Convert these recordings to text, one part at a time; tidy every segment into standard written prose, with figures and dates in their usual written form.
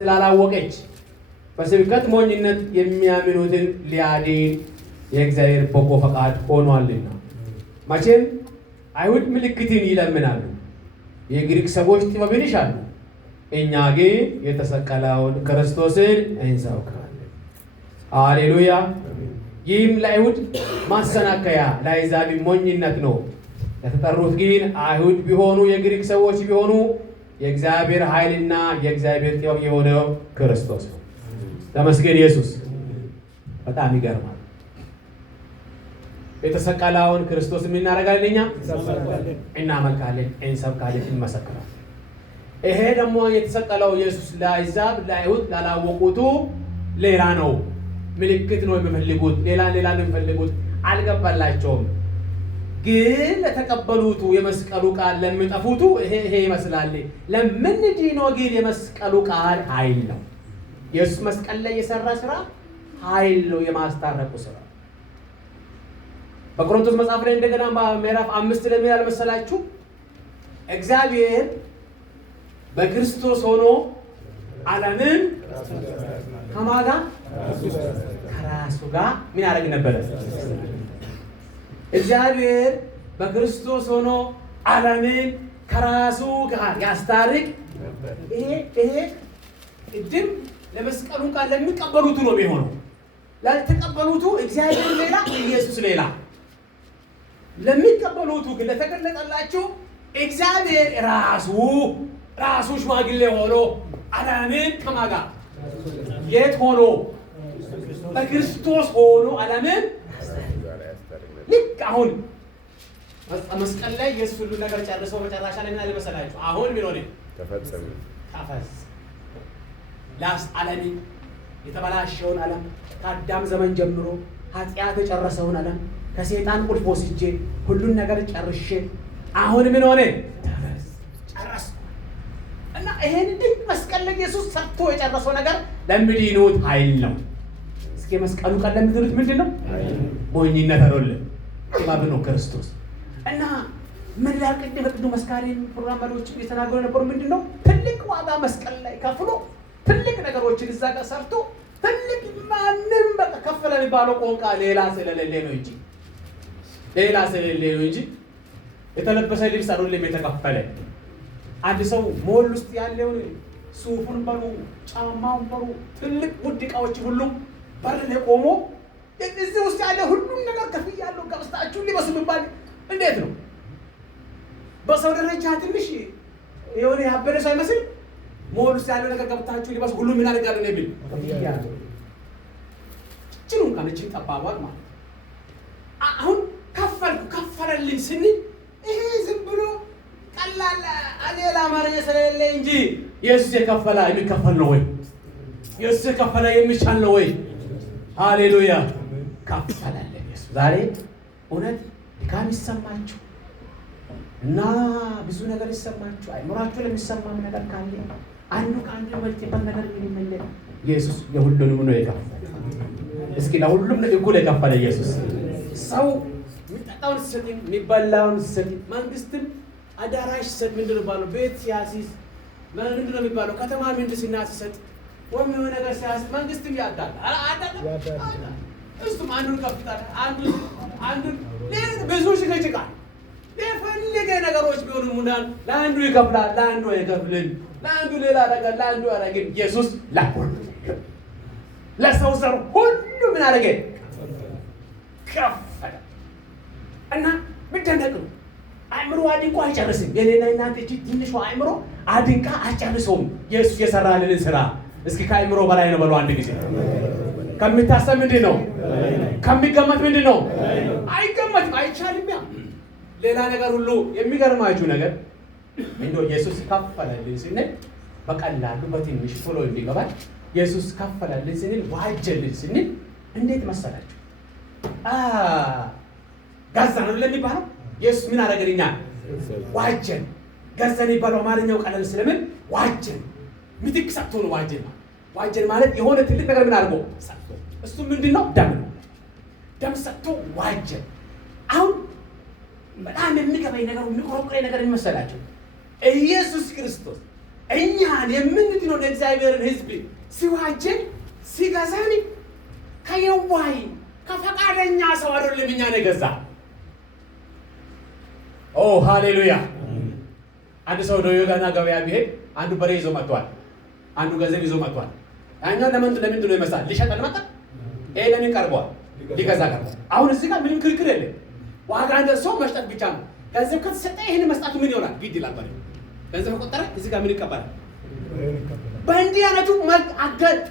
ስላላወቀች በስብከት ሞኝነት የሚያምኑትን ሊያድን የእግዚአብሔር በጎ ፈቃድ ሆኗልና። መቼም አይሁድ ምልክትን ይለምናሉ፣ የግሪክ ሰዎች ጥበብን ይሻሉ፣ እኛ ግን የተሰቀለውን ክርስቶስን እንሰብካለን። ሃሌሉያ! ይህም ለአይሁድ ማሰናከያ ለአሕዛብ ሞኝነት ነው። ለተጠሩት ግን አይሁድ ቢሆኑ የግሪክ ሰዎች ቢሆኑ የእግዚአብሔር ኃይልና የእግዚአብሔር ጥበብ የሆነው ክርስቶስ ነው። ተመስገን ኢየሱስ። በጣም ይገርማል። የተሰቀለውን ክርስቶስ ምን እናደርጋለን? እኛ እናመልካለን፣ እንሰብካለን፣ እንመሰክራለን። ይሄ ደግሞ የተሰቀለው ኢየሱስ ለአሕዛብ ለአይሁድ ላላወቁቱ ሌላ ነው፣ ምልክት ነው የሚፈልጉት፣ ሌላ ነው የሚፈልጉት፣ አልገባላቸውም። ግን ለተቀበሉቱ የመስቀሉ ቃል ለሚጠፉቱ ይሄ ይመስላል። ለምንድነው ግን የመስቀሉ ቃል ኃይል ነው። ኢየሱስ መስቀል ላይ የሰራ ስራ ኃይል ነው፣ የማስታረቁ ስራ። በቆሮንቶስ መጽሐፍ ላይ እንደገና ምዕራፍ 5 ላይ ምን ያለ መሰላችሁ? እግዚአብሔር በክርስቶስ ሆኖ ዓለምን ከማን ጋር? ከራሱ ጋር ምን ያደርግ ነበረ? እግዚአብሔር በክርስቶስ ሆኖ ዓለምን ከራሱ ጋር ያስታርቅ ነበር። ይሄ እድም ለመስቀሉ ቃል ለሚቀበሉቱ ነው የሚሆነው። ላልተቀበሉቱ እግዚአብሔር ሌላ፣ ኢየሱስ ሌላ። ለሚቀበሉቱ ግን ለተገለጠላችሁ እግዚአብሔር ራሱ ሽማግሌ ሆኖ ዓለምን ከማን ጋር? የት ሆኖ? በክርስቶስ ሆኖ ዓለምን ልክ አሁን መስቀል ላይ ኢየሱስ ሁሉ ነገር ጨርሰው መጨረሻ ላይ ምን አለ መሰላችሁ? አሁን ምን ሆነ? ተፈጸመ። ዓለም የተበላሸውን ዓለም ከአዳም ዘመን ጀምሮ ኃጢአት የጨረሰውን ዓለም ከሰይጣን ቁልፍ ወስጄ ሁሉን ነገር ጨርሼ አሁን ምን ሆነ? ጨረስ እና ይሄን ድንቅ መስቀል ላይ ኢየሱስ ሰርቶ የጨረሰው ነገር ለምድኑት ኃይል ነው። እስኪ መስቀሉ ቃል ለምትሉት ምንድን ነው? ሞኝነት አይደለም፣ ጥበብ ነው ክርስቶስ። እና ምን ላቅድ በቅዱ መስካሪን ፕሮግራም መሪዎች የተናገሩ የነበሩ ምንድን ነው? ትልቅ ዋጋ መስቀል ላይ ከፍሎ ትልቅ ነገሮችን እዛ ጋር ሰርቶ ትልቅ ማንም በቃ ከፈለ የሚባለው ቋንቋ ሌላ ስለሌለ ነው እንጂ የተለበሰ ልብስ አይደለም የተከፈለ። አንድ ሰው ሞል ውስጥ ያለውን ሱፉን በሉ ጫማውን በሉ ትልቅ ውድ ዕቃዎች ሁሉም በር ላይ ቆሞ እዚህ ውስጥ ያለ ሁሉም ነገር ከፍያለሁ ገብስታችሁ ሊበሱ የሚባል እንዴት ነው? በሰው ደረጃ ትንሽ የሆነ ያበደ ሰው አይመስል ሞል ውስጥ ያለው ነገር ገብታችሁ ሊበሱ ሁሉም ምን አደርጋለሁ ነው የሚል ከፍያለሁ። እችን ጠባቧል ማለት አሁን ከፈለልኝ ስንል ይሄ ዝም ብሎ ቀላል ሌላ አማርኛ ስለሌለ እንጂ ኢየሱስ የከፈለ የሚከፈል ነው ወይ? ኢየሱስ የከፈለ የሚቻል ነው ወይ? ሃሌሉያ! ከፈለልን ኢየሱስ። ዛሬ እውነት ድካም ይሰማችሁ እና ብዙ ነገር ይሰማችሁ፣ አይምሯችሁ ለሚሰማም ነገር ካለ አንዱ ከአንዱ መልቲፕል ነገር የሚመለጥ ኢየሱስ የሁሉንም ነው የከፈለ። እስኪ ለሁሉም ነው እኩል የከፈለ ኢየሱስ። ሰው የሚጠጣውን ሲሰጥ፣ የሚበላውን ሲሰጥ፣ መንግስትም አዳራሽ ሲሰጥ፣ ምንድን ነው የሚባለው? ቤት ሲያሲዝ ምንድን ነው የሚባለው? ከተማ ምህንድስና ሲሰጥ ወይም የሆነ ነገር ሲያሲዝ መንግስትም ያዳል። እሱም አንዱን ከፍታል፣ አንዱን ብዙ ሽግጭቃል። የፈለገ ነገሮች ቢሆኑ ሙዳን ለአንዱ ይከፍላል፣ ለአንዱ አይከፍልም፣ ለአንዱ ሌላ ነገር፣ ለአንዱ ያደረግን ኢየሱስ ለሁሉ ለሰው ዘር ሁሉ ምን አደረገ? ከፈለ። እና ምደነቅ ነው። አእምሮ አድንቆ አይጨርስም። የኔና እናንተ እጅ ትንሿ አእምሮ አድንቃ አጨርሰውም ኢየሱስ የሰራልንን ስራ። እስኪ ከአእምሮ በላይ ነው በሉ አንድ ጊዜ። ከሚታሰብ ምንድን ነው? ከሚገመት ምንድን ነው? አይገመትም፣ አይቻልም። ያ ሌላ ነገር ሁሉ የሚገርማችሁ ነገር እንደው ኢየሱስ ከፈለልን ስንል በቀላሉ በትንሽ ቶሎ እንዲገባል ኢየሱስ ከፈለልን ስንል ዋጀልን ስንል እንዴት መሰላችሁ? ገዛን ነው ለሚባለው ኢየሱስ ምን አደረገልኛ? ዋጀን። ገዛን ይባለው አማርኛው ቀለል ስለምን ዋጀን፣ ምትክ ሰጥቶ ነው ዋጀን። ዋጀን ማለት የሆነ ትልቅ ነገር ምን አድርጎ ሰጥቶ፣ እሱ ምንድነው? ደም ነው። ደም ሰጥቶ ዋጀን። አሁን በጣም የሚገባኝ ነገር የሚቆረቆረኝ ነገር የሚመሰላችሁ ኢየሱስ ክርስቶስ እኛን የምንድነው ለእግዚአብሔርን ሕዝብ ሲዋጀን ሲገዛን ከየዋይ ከፈቃደኛ ሰው አይደለም እኛን የገዛ። ኦ ሃሌሉያ! አንድ ሰው ወደ ዮዳና ገበያ ቢሄድ አንዱ በሬ ይዞ መጥቷል፣ አንዱ ገንዘብ ይዞ መጥቷል። ያኛው ለምንድን ነው ይመስላል ሊሸጥ አልመጣም። ይሄ ለምን ቀርቧል? ሊገዛ ቀርቧል። አሁን እዚህ ጋር ምንም ክርክር የለም። ዋጋ እንደሰው መስጠት ብቻ ነው። ገንዘብ ከተሰጠ ይሄን መስጠቱ ምን ይሆናል? ግድ ይላል። ባለ ገንዘብ ቆጠረ እዚህ ጋር ምን ይቀበላል? በእንዲህ አይነቱ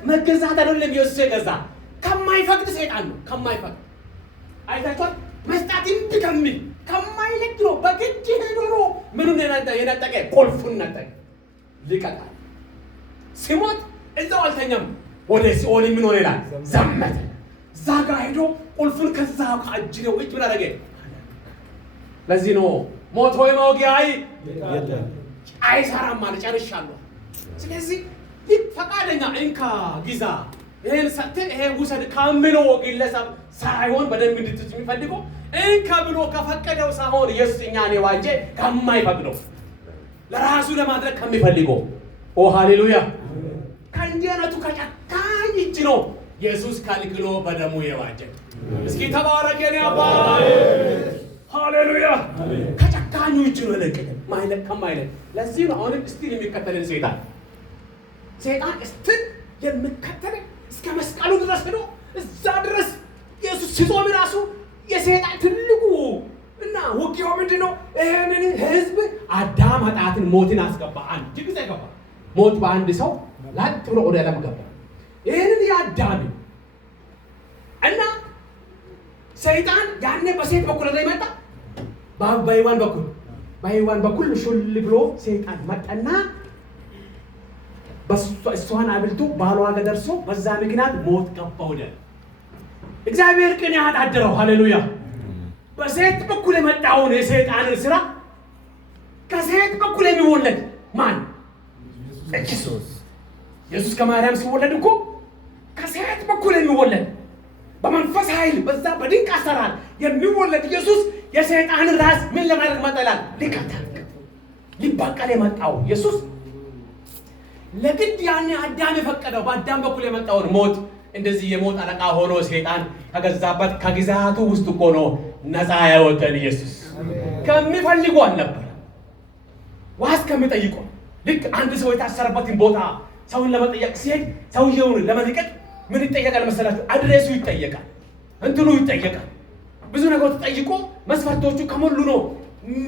መገዛት አይደለም ኢየሱስ የገዛ። ከማይፈቅድ ሰይጣን ነው። ከማይፈቅድ አይታችኋል። መስጣት እንድከሚል ከማይለቅ ነው። በግድ ሄዶ ነው ምኑን የነጠቀ ቁልፉን ነጠቀ። ሊቀጣል ሲሞት እዛው አልተኛም። ወደ ሲኦል ምን ሆነ ይላል? ዘመተ። እዛ ጋር ሄዶ ቁልፉን ከዛ ከአጅሬው እጅ ምን አደረገ? ለዚህ ነው ሞት ሆይ መውጊያዬ አይሰራም ማለት ጨርሻለሁ። ስለዚህ ፈቃደኛ እንካ ግዛ ይሄን ሰጥተህ ይሄን ውሰድ ካምሎ ግለሰብ ሳይሆን በደንብ እንድትጭ የሚፈልገው እንካ ብሎ ከፈቀደው ሳይሆን ኢየሱስ እኛን የዋጀ ከማይፈቅደው ለራሱ ለማድረግ ከሚፈልገው። ኦ ሃሌሉያ! ከእንዲህ አይነቱ ከጨካኝ እጅ ነው ኢየሱስ ከልክሎ በደሙ የዋጀ። እስኪ ተባረክ የኔ አባት። ሃሌሉያ! ከጨካኙ እጅ ነው ለቀቀ ማይለቅ ከማይለቅ። ለዚህ ነው አሁንም እስቲል የሚከተልን ሰይጣን እስቲል የሚከተልን እስከ መስቀሉ ድረስ ሄዶ እዛ ድረስ ኢየሱስ ሲጾም ራሱ የሰይጣን ትልቁ እና ውጊያው ምንድነው? ይሄንን ህዝብ አዳም ኃጢአትን ሞትን አስገባ። አንድ ጊዜ ገባ ሞት በአንድ ሰው ላጥ ብሎ ወደ ዓለም ገባ። ይሄንን ያዳም እና ሰይጣን ያኔ በሴት በኩል ላይ መጣ። በሔዋን በኩል ሹል ብሎ ሰይጣን መጣና እሷን አብልቶ ባሏ ጋር ደርሶ በዛ ምክንያት ሞት ገባ ወደ እግዚአብሔር ቅን ያዳደረው። ሃሌሉያ! በሴት በኩል የመጣውን የሰይጣንን ስራ ከሴት በኩል የሚወለድ ማን? ኢየሱስ ከማርያም ሲወለድ እኮ ከሴት በኩል የሚወለድ በመንፈስ ኃይል በዛ በድንቅ አሰራር የሚወለድ ኢየሱስ የሰይጣንን ራስ ምን ለማድረግ መጣላል? ሊቀጣል ሊበቀል የመጣው ኢየሱስ ለግድ ያኔ አዳም የፈቀደው በአዳም በኩል የመጣውን ሞት እንደዚህ የሞት አለቃ ሆኖ ሰይጣን ከገዛበት ከግዛቱ ውስጥ እኮ ነው ነፃ ያወጣን ኢየሱስ። ከሚፈልጉ አልነበር ዋስ ከሚጠይቁ ልክ አንድ ሰው የታሰረበትን ቦታ ሰውን ለመጠየቅ ሲሄድ ሰውየውን ለመልቀቅ ምን ይጠየቃል መሰላችሁ? አድሬሱ ይጠየቃል፣ እንትኑ ይጠየቃል። ብዙ ነገር ተጠይቆ መስፈርቶቹ ከሞሉ ነው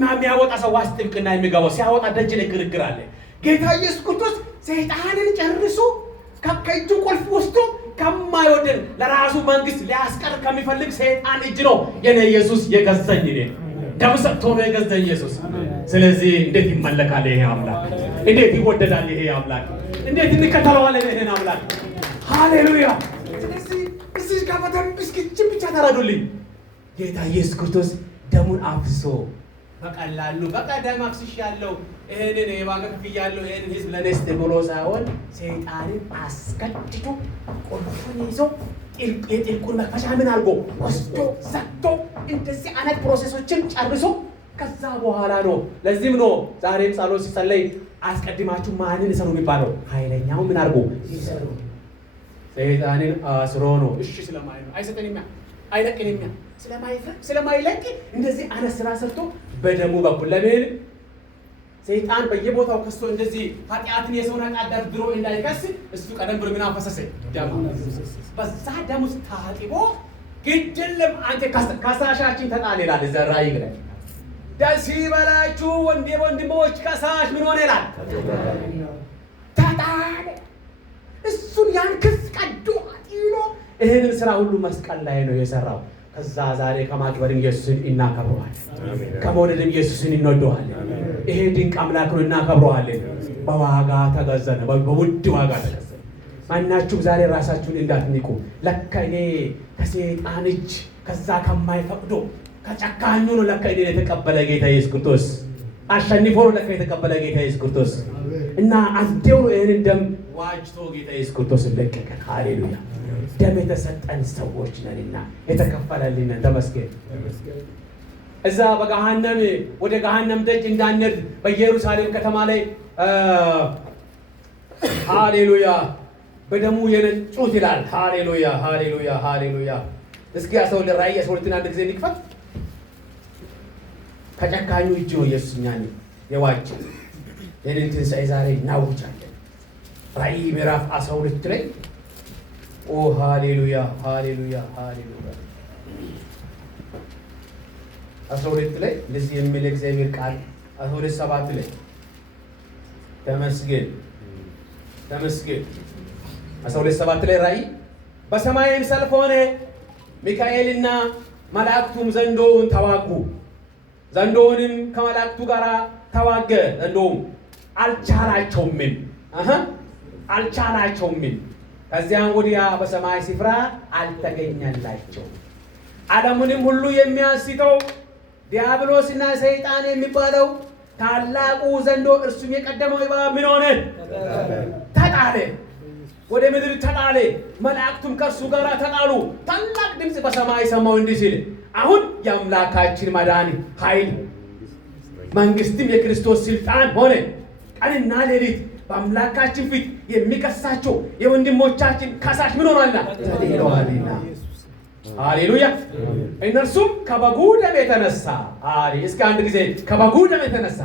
የሚያወጣ ሰው ዋስ ጥብቅና የሚገባው። ሲያወጣ ደጅ ላይ ግርግር አለ። ጌታ ኢየሱስ ክርስቶስ ሰይጣንን ጨርሶ ከእጁ ቁልፍ ወስዶ ከማይወደን ለራሱ መንግስት ሊያስቀር ከሚፈልግ ሰይጣን እጅ ነው የኔ ኢየሱስ የገዛኝ። እኔ ደም ሰጥቶ ነው የገዛኝ ኢየሱስ። ስለዚህ እንዴት ይመለካል ይሄ አምላክ? እንዴት ይወደዳል ይሄ አምላክ? እንዴት እንከተለዋለን ይሄን አምላክ? ሃሌሉያ! ስለዚህ እዚህ ጋር በደንብ እስኪችን ብቻ ተረዱልኝ። ጌታ ኢየሱስ ክርስቶስ ደሙን አፍሶ በቀላሉ በቃ ደም አፍስሻለሁ ይሄንን የዋጋ ክፍያለሁ ይሄንን ህዝብ ለነስተ ብሎ ሳይሆን ሰይጣንን አስገድዶ ቁልፉን ይዞ የጥልቁን መክፈቻ ምን አድርጎ ወስዶ ዘግቶ እንደዚህ አይነት ፕሮሴሶችን ጨርሶ ከዛ በኋላ ነው። ለዚህም ነው ዛሬም ጸሎት ሲጸለይ አስቀድማችሁ ማንን ሰሩ የሚባለው? ኃይለኛው ምን አድርጎ ይሰሩ። ሰይጣንን አስሮ ነው። እሺ ስለማይ ነው አይሰጠኝም አይለቅኝም ስለማይለቅ እንደዚህ አይነት ስራ ሰርቶ በደሙ በኩል ለምን ሰይጣን በየቦታው ከስቶ እንደዚህ ኃጢአትን የሰውን ኃጢአት ደርድሮ እንዳይከስ እሱ ቀደም ብሎ ምን አፈሰሰ? ደም። በዛ ደም ውስጥ ታጥቦ ግድልም አንተ ከሳሻችን ተጣል ይላል እዛ ራእይ ላይ ደስ ይበላችሁ ወንድሞች ከሳሽ ምን ሆነ ይላል? ተጣለ። እሱን ያን ክስ ቀዶ አጥሎ ይሄንን ስራ ሁሉ መስቀል ላይ ነው የሰራው። ከዛ ዛሬ ከማክበርም ኢየሱስን እናከብረዋለን፣ ከመውደድም ኢየሱስን እንወደዋለን። ይሄ ድንቅ አምላክ ነው፣ እናከብረዋለን። በዋጋ ተገዘነ፣ በውድ ዋጋ ተገዘነ። ማናችሁም ዛሬ ራሳችሁን እንዳትንቁ። ለካ እኔ ከሰይጣን እጅ ከዛ ከማይፈቅዶ ከጨካኙ ነው ለካ እኔ የተቀበለ ጌታ ኢየሱስ ክርስቶስ አሸንፎ ነው ለካ የተቀበለ ጌታ ኢየሱስ ክርስቶስ እና አንዴው ነው ይሄንን ደም ዋጅቶ ጌታ ኢየሱስ ክርስቶስ ለቀቀ። ሃሌሉያ! ደም የተሰጠን ሰዎች ነንና የተከፈለልን ተመስገን። እዛ በገሃነም ወደ ገሃነም ደጅ እንዳንሄድ በኢየሩሳሌም ከተማ ላይ ሃሌሉያ በደሙ የነጩት ይላል። ሃሌሉያ ሃሌሉያ ሃሌሉያ። እስኪ ያሰው ለራእይ 12 አንድ ጊዜ እንክፈት። ከጨካኙ እጅ ነው ኢየሱስ እኛን የዋጀው። ይህንን ትንሣኤ ዛሬ እናውጃለን። ራእይ ምዕራፍ 12 ላይ ኦ ሃሌሉያ ሃሌሉያ ሃሌሉያ 12 ላይ እንደዚህ የሚል እግዚአብሔር ቃል 12:7 ላይ ተመስገን ተመስገን 12:7 ላይ ራእይ በሰማይም ሰልፍ ሆነ፣ ሚካኤልና መላእክቱም ዘንዶውን ተዋጉ፣ ዘንዶውንም ከመላእክቱ ጋር ተዋገ፣ ዘንዶውም አልቻላቸውም። ከዚያም ወዲያ በሰማይ ስፍራ አልተገኘላቸው። ዓለሙንም ሁሉ የሚያስተው ዲያብሎስና ሰይጣን የሚባለው ታላቁ ዘንዶ እርሱም የቀደመው እባብ ምን ሆነ? ተጣለ፣ ወደ ምድር ተጣለ። መላእክቱም ከእርሱ ጋር ተጣሉ። ታላቅ ድምፅ በሰማይ ሰማው እንዲህ ሲል፣ አሁን የአምላካችን መድኃኒት ኃይል መንግስትም የክርስቶስ ስልጣን ሆነ። ቀንና ሌሊት በአምላካችን ፊት የሚከሳቸው የወንድሞቻችን ከሳሽ ምን ሆኗልና? ተጥለዋልና። ሃሌሉያ። እነርሱም ከበጉ ደም የተነሳ እስኪ አንድ ጊዜ ከበጉ ደም የተነሳ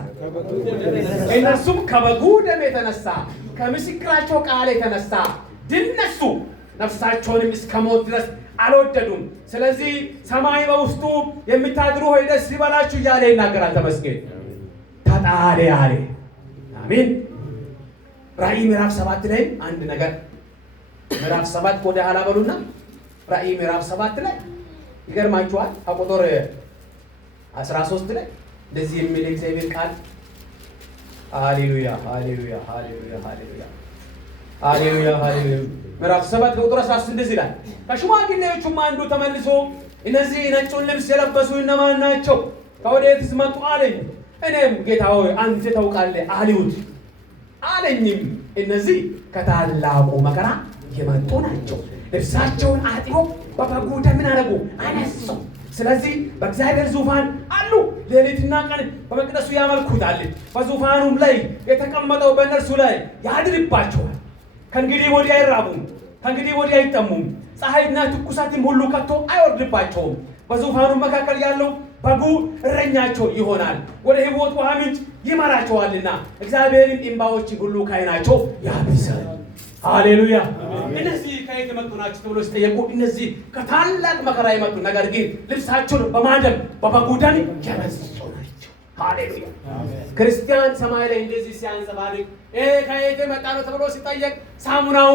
እነርሱም ከበጉ ደም የተነሳ ከምስክራቸው ቃል የተነሳ ድል ነሱ፣ ነፍሳቸውንም እስከ ሞት ድረስ አልወደዱም። ስለዚህ ሰማይ በውስጡ የምታድሩ ሆይ ደስ ይበላችሁ እያለ ይናገራል። ተመስገን። ተጣለ አለ። አሜን። ራእይ ምዕራፍ 7 ላይ አንድ ነገር ምዕራፍ 7 ወደ ኋላ በሉና ራእይ ምዕራፍ 7 ላይ ይገርማችኋል። ከቁጥር 13 ላይ እንደዚህ የሚል እግዚአብሔር ቃል ሃሌሉያ ሃሌሉያ ሃሌሉያ ሃሌሉያ ሃሌሉያ ሃሌሉያ ምዕራፍ 7 ቁጥር 13 እንደዚህ ይላል፣ ከሽማግሌዎቹም አንዱ ተመልሶ እነዚህ ነጩን ልብስ የለበሱ እነማን ናቸው? ከወዴትስ መጡ አለኝ። እኔም ጌታ ሆይ አንተ ታውቃለህ አልሁት። አለኝም እነዚህ ከታላቁ መከራ የመጡ ናቸው። ልብሳቸውን አጥቦ በበጉ ደም ምን አደረጉ? አነሱ። ስለዚህ በእግዚአብሔር ዙፋን አሉ፣ ሌሊትና ቀን በመቅደሱ ያመልኩታል። በዙፋኑም ላይ የተቀመጠው በእነርሱ ላይ ያድርባቸዋል። ከእንግዲህ ወዲህ አይራቡም፣ ከእንግዲህ ወዲህ አይጠሙም። ፀሐይና ትኩሳትም ሁሉ ከቶ አይወርድባቸውም። በዙፋኑ መካከል ያለው በጉ እረኛቸው ይሆናል፣ ወደ ሕይወት ውሃ ምንጭ ይመራቸዋልና እግዚአብሔርም እንባዎችን ሁሉ ከዓይናቸው ያብሳል። ሃሌሉያ። እነዚህ ከየት የመጡ ናቸው ተብሎ ሲጠየቁ እነዚህ ከታላቅ መከራ የመጡ ነገር ግን ልብሳቸውን በማደም በበጉ ደም የነጹ ናቸው። ሃሌሉያ። ክርስቲያን ሰማይ ላይ እንደዚህ ሲያንጸባርቅ ከየት የመጣ ነው ተብሎ ሲጠየቅ ሳሙናው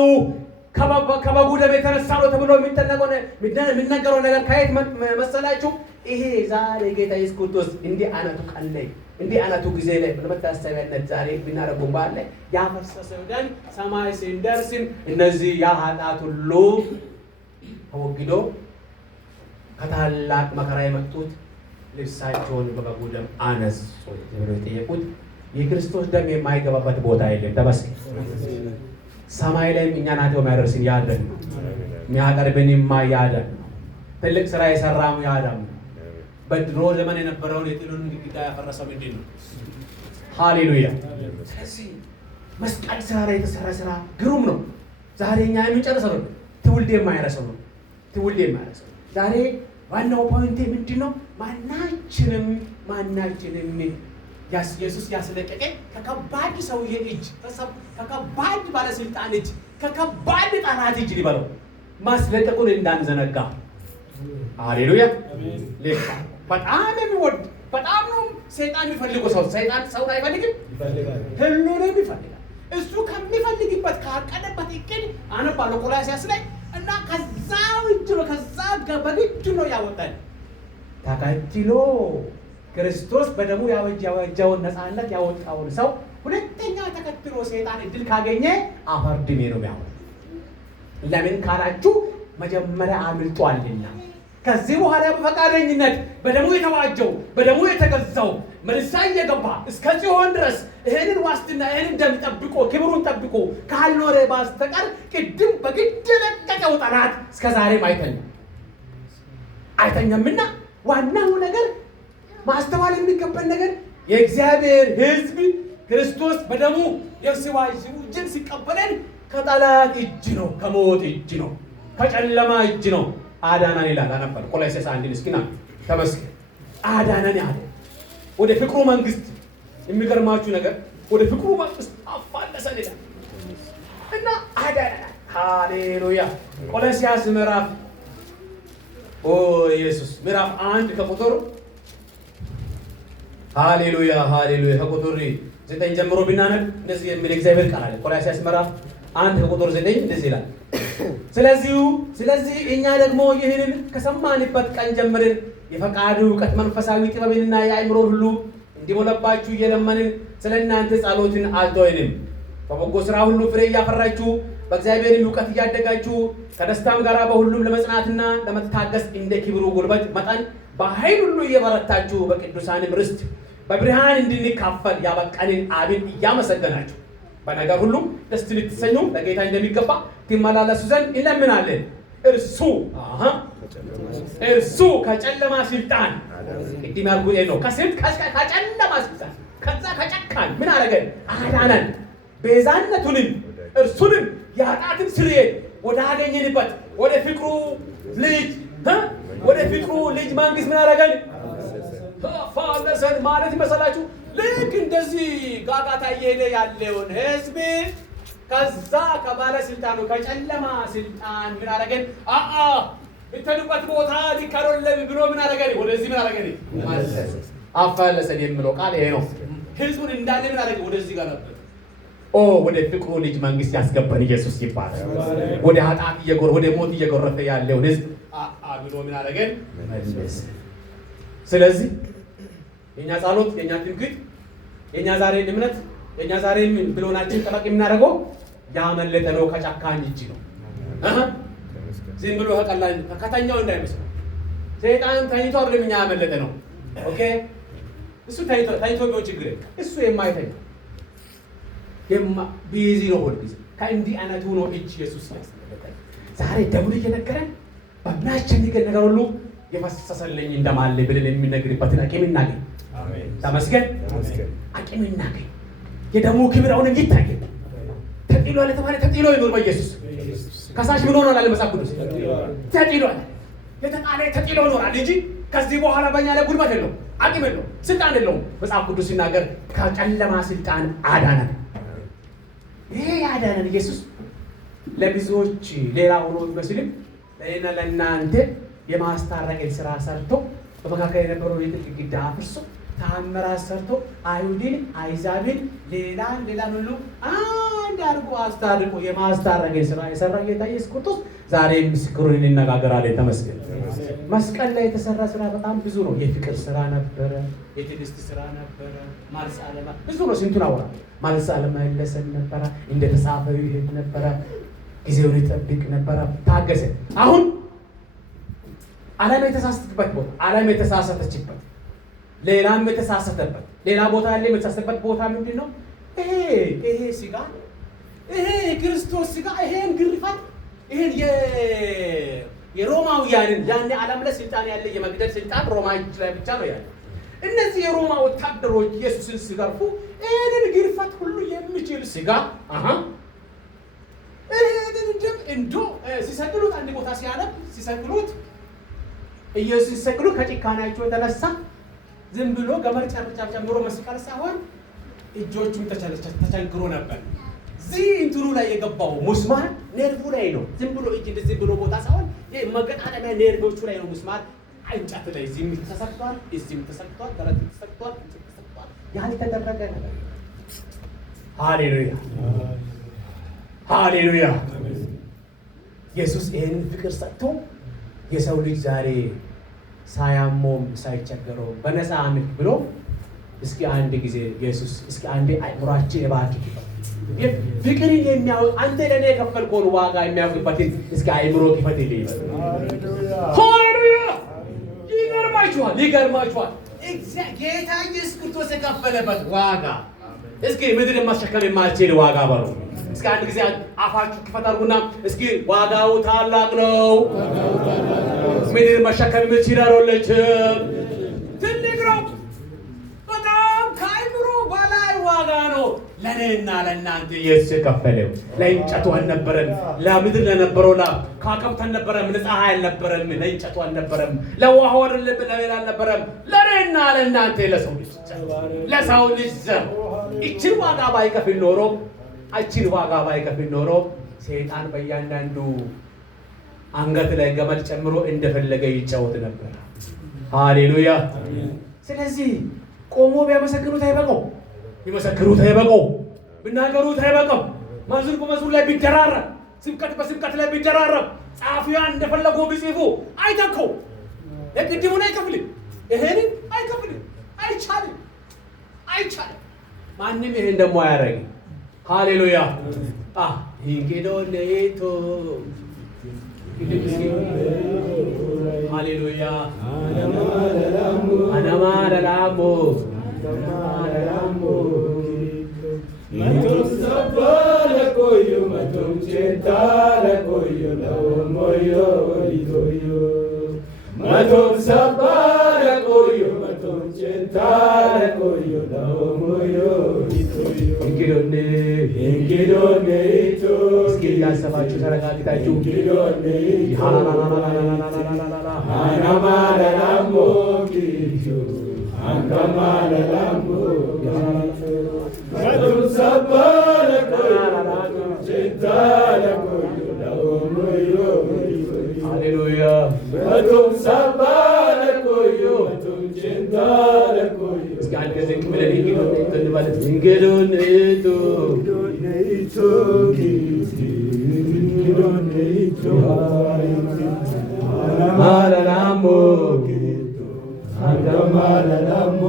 ከበጉ ደም የተነሳ ነው ተብሎ የሚነገረው ነገር ከየት መሰላችሁ? ይሄ ዛሬ ጌታ ኢየሱስ ክርስቶስ እንዲህ አይነቱ ቀን ላይ እንዲህ አይነቱ ጊዜ ላይ በመታሰቢያነት ዛሬ ብናደርገው ባለ ያፈሰሰው ደም ሰማይ ሲንደርስም እነዚህ ያ ኃጢአት ሁሉ ተወግዶ ከታላቅ መከራ የመጡት ልብሳቸውን በበጉ ደም አነጹ ብለው የጠየቁት የክርስቶስ ደም የማይገባበት ቦታ የለም። ተመስገን። ሰማይ ላይ እኛ ናቸው ማይደርስን ያደን ነው የሚያቀርብን የማያደን ነው። ትልቅ ስራ የሰራው ያዳም ነው። በድሮ ዘመን የነበረውን የጥሉን ግድግዳ ያፈረሰው ምንድን ነው? ሃሌሉያ። ስለዚህ መስቀል ስራ ላይ የተሰራ ስራ ግሩም ነው። ዛሬ እኛ የምንጨርሰው ነው። ትውልድ የማይረሳው ነው። ትውልድ የማይረሳው ዛሬ ዋናው ፖይንት ምንድን ነው? ማናችንም ኢየሱስ ያስለቀቀ ከከባድ ሰውዬ እጅ፣ ከከባድ ባለስልጣን እጅ፣ ከከባድ ጠላት እጅ ሊበለው ማስለቀቁን እንዳንዘነጋ። ሃሌሉያ። ሌላ በጣም የሚወድ በጣም ነው ሰይጣን የሚፈልገው ሰይጣን ሰውን አይፈልግም፣ ሁሉንም ይፈልጋል። እሱ ከሚፈልግበት ካቀደበት እቅድ አነባለሁ ቆላስይስ ላይ እና ከዛው እጅ ነው ከዛ በግድ ነው ያወጣል። ተከትሎ ክርስቶስ በደሙ ያወጀውን ነፃነት ያወጣውን ሰው ሁለተኛ ተከትሎ ሰይጣን እድል ካገኘ አፈር ድሜ ነው ያወጣው። ለምን ካላችሁ መጀመሪያ አምልጧልና። ከዚህ በኋላ በፈቃደኝነት በደሙ የተዋጀው በደሙ የተገዛው መልሳ እየገባ እስከ ጽዮን ድረስ ይሄንን ዋስትና ይሄንን ደም ጠብቆ ክብሩን ጠብቆ ካልኖረ በስተቀር ቅድም በግድ ለቀቀው ጠላት እስከ ዛሬም አይተኛምና ዋናው ነገር ማስተዋል የሚገባን ነገር የእግዚአብሔር ሕዝብ ክርስቶስ በደሙ የስዋጅን ሲቀበለን ከጠላት እጅ ነው፣ ከሞት እጅ ነው፣ ከጨለማ እጅ ነው አዳነን ይላል። አነበር ቆላስይስ 1 እስኪና ተመስገን አዳነን ያለ ወደ ፍቅሩ መንግስት። የሚገርማችሁ ነገር ወደ ፍቅሩ መንግስት አፋለሰን ይላል እና አዳነን። ሃሌሉያ። ቆላስይስ ምዕራፍ ኢየሱስ ምዕራፍ 1 ከቁጥር ሃሌሉያ ሃሌሉያ ከቁጥር 9 ጀምሮ ብናነብ እንደዚህ የሚል እግዚአብሔር ቃል አለ። ቆላስይስ ምዕራፍ 1 ከቁጥር 9 እንደዚህ ይላል። ስለዚህ እኛ ደግሞ ይህንን ከሰማንበት ቀን ጀምረን የፈቃዱ ዕውቀት መንፈሳዊ ጥበብንና የአእምሮን ሁሉ እንዲሞላባችሁ እየለመንን ስለ እናንተ ጸሎትን አልተወንም። በበጎ ሥራ ሁሉ ፍሬ እያፈራችሁ በእግዚአብሔርም ዕውቀት እያደጋችሁ ከደስታም ጋር በሁሉም ለመጽናትና ለመታገስ እንደ ክብሩ ጉልበት መጠን በኃይል ሁሉ እየበረታችሁ በቅዱሳንም ርስት በብርሃን እንድንካፈል ያበቃንን አብን እያመሰገናችሁ በነገር ሁሉ ደስ ልትሰኙ ለጌታ እንደሚገባ ትመላለሱ ዘንድ እንለምናለን። እርሱ ከጨለማ ስልጣን ቅድም ያልኩት ነው። ከጨለማ ስልጣን ከዛ ከጨካን ምን አደረገን? አዳነን። ቤዛነቱንም እርሱንም የኃጢአትን ስርየት ወዳገኘንበት ወደ ፍቅሩ ልጅ መንግስት ምን አደረገን? ተፋለሰን ማለት ይመስላችሁ? ልክ እንደዚህ ጋጋታ እየሄደ ያለውን ህዝብ ከዛ ከባለስልጣኑ ከጨለማ ስልጣን ምን አደረገን? ብትሄዱበት ቦታ ልክ አይደለም ብሎ ምን አደረገን? ወደዚህ ምን አደረገን? አፋለሰን የሚለው ቃል ይሄ ነው። ህዝቡን እንዳለ ምን አደረገ? ወደዚህ ጋር ነበር። ወደ ፍቅሩ ልጅ መንግስት ያስገባን ኢየሱስ ይባላል። ወደ ኃጢአት ወደ ሞት እየጎረፈ ያለውን ህዝብ ብሎ ምን አደረገን? መለሰ። ስለዚህ የኛ ጸሎት፣ የኛ ትምክህት፣ የኛ ዛሬ እምነት፣ የኛ ዛሬ ብሎናችን ጠበቅ የምናደርገው ያመለጠ ነው ከጨካኝ እጅ ነው። ዝም ብሎ ከቀላል ከተኛው እንዳይመስለው። ሰይጣን ተኝቶ አይደለም እኛ ያመለጠ ነው። ኦኬ እሱ ተኝቶ ቢሆን ችግር እሱ የማይተኛ ቢዚ ነው። ሁልጊዜ ከእንዲህ አይነቱ ነው እጅ ኢየሱስ ያስመለጠን። ዛሬ ደሙን እየነገረን በምናስጨንቀን ነገር ሁሉ የፈሰሰልኝ እንደማለ ብለን የሚነግርበትን አቅም እናገኝ። ተመስገን። አቅም እናገኝ። የደሙ ክብር አሁንም ይታይ። ተጥሏል የተባለ ተጥሎ ይኖር በኢየሱስ። ከሳሽ ምን ሆኗል? መጽሐፍ ቅዱስ ተጥሏል። የተጣለ ተጥሎ ይኖራል እንጂ ከዚህ በኋላ በእኛ ላይ ጉልበት የለውም፣ አቅም የለውም፣ ስልጣን የለውም። መጽሐፍ ቅዱስ ሲናገር ከጨለማ ስልጣን አዳነን። ይሄ ያዳነን ኢየሱስ ለብዙዎች ሌላ ሆኖ ቢመስልም ለእኔና ለእናንተ የማስታረቅን ስራ ሰርቶ በመካከል የነበረው የጥል ግድግዳ አፍርሶ ተአምራት ሰርቶ አይሁድን አይዛብን ሌላን ሁሉ አንድ አድርጎ አስታርቆ የማስታረቅን ስራ የሰራ ጌታ ኢየሱስ ክርስቶስ ዛሬ ምስክሩን እንነጋገራለን። ተመስገን። መስቀል ላይ የተሰራ ስራ በጣም ብዙ ነው። የፍቅር ስራ ነበረ፣ የትዕግስት ስራ ነበረ፣ ማልሳለማ ብዙ ነው። ስንቱን አወራ። ማልሳለማ ይለሰን ነበረ፣ እንደተጻፈው ይሄድ ነበረ፣ ጊዜውን ይጠብቅ ነበረ፣ ታገሰ። አሁን ዓለም የተሳሳተበት ቦታ፣ ዓለም የተሳሳተችበት፣ ሌላም የተሳሳተበት፣ ሌላ ቦታ ያለ የተሳሳተበት ቦታ ምንድን ነው? ይሄ ስጋ፣ ይሄ ክርስቶስ ስጋ፣ ይሄን ግርፋት፣ ይሄን የሮማውያንን ያኔ ዓለም ላይ ስልጣን ያለ የመግደል ስልጣን ሮማ እጅ ላይ ብቻ ነው ያለ። እነዚህ የሮማ ወታደሮች ኢየሱስን ሲገርፉ ይሄንን ግርፋት ሁሉ የሚችል ስጋ ይሄንን ደም እንዶ ሲሰቅሉት፣ አንድ ቦታ ሲያነብ ሲሰቅሉት፣ ኢየሱስ ሲሰቅሉት ከጭካኔያቸው የተነሳ ዝም ብሎ ገመድ ጨምሮ መስቀል ሳይሆን እጆቹም ተቸንክሮ ነበር። እዚህ እንትኑ ላይ የገባው ሙስማር ኔርቭ ላይ ነው። ዝም ብሎ እጅ እንደዚህ ብሎ ቦታ ሳይሆን መገጣጠሚያ ኔርቮቹ ላይ ነው ሙስማር። እንጨት ላይ እዚህም ተሰክቷል፣ እዚህም ተሰክቷል፣ ደረት ተሰክቷል፣ ተሰክቷል። ያልተደረገ ነገር። ሃሌሉያ ሃሌሉያ። ኢየሱስ ይሄንን ፍቅር ሰጥቶ የሰው ልጅ ዛሬ ሳያሞም ሳይቸገረው በነፃ አምልክ ብሎ እስኪ አንድ ጊዜ ኢየሱስ እስኪ አንዴ አይምሯችን እባክህ ፍቅርን የሚያውቅ አንተ ለኔ የከፈልከውን ዋጋ የሚያውቅበትን እስኪ አይምሮ ክፈትልኝ። ሃሌሉያ። ይገርማችኋል። ጌታ ኢየሱስ ክርስቶስ የከፈለበት ዋጋ እስኪ ምድር ማሸከም የማይችል ዋጋ በሉ። እስኪ አንድ ጊዜ አፋችሁ ክፈት አድርጉና እስኪ ዋጋው ታላቅ ነው፣ ምድር መሸከም የምትችል አይደለችም፣ ትልቅ ነው፣ በጣም ከአይምሮ በላይ ዋጋ ዋጋ ነው ለእኔና ለእናንተ ኢየሱስ የከፈለው። ለእንጨቱ አልነበረም፣ ለምድር ለነበረው ከዋክብት አልነበረም፣ ለፀሐይ አልነበረም፣ ለእንጨቱ አልነበረም፣ ለውሃው አልነበረም፣ ለእኔና ለእናንተ ለሰው ልጅ ዘር እችን ዋጋ ባይከፍል ኖሮ ሰይጣን በእያንዳንዱ አንገት ላይ ገመድ ጨምሮ እንደፈለገ ይጫወት ነበር። ሃሌሉያ። ስለዚህ ቆሞ ቢያመሰግኑት አይበቃው፣ ቢመሰክሩት አይበቃው፣ ቢናገሩት አይበቃው። መዝሙር በመዝሙር ላይ ቢደራረብ፣ ስብከት በስብከት ላይ ቢደራረብ፣ ጸሐፊያን እንደፈለጉ ቢጽፉ አይተካው። የቅድሙን አይከፍልም፣ ይሄንን አይከፍልም። አይቻልም። ማንም ይሄን ደግሞ አያደርግም። ሃሌሉያ። እንግዶኔቶ ሃሌሉያ አናማለላሞ መቶም ሰባለቆዩ መቶም ቼታለቆዩ ለሞዮ ሊቶዩ መቶም ሰባለቆዩ መቶም ቼታለቆዩ ለሞዮ ሊቶዩ እንግዶኔቶ እስኪ ያሰባችሁ ተረጋግታችሁ አናማለላሞ ኪቹ አንከማለላሞ መቶም ሰባለቆዩ መቶም ቼታለቆዩ ለሞዮ ሊቶዩ ሃሌሉያ መቶም ሰባለቆዩ መቶም ቼታለቆዩ እስኪ አንድ ዝቅ ብለን እንግዶኔቶ እንበል። እንግዶኔቶ ማለላሞ አንከማለላሞ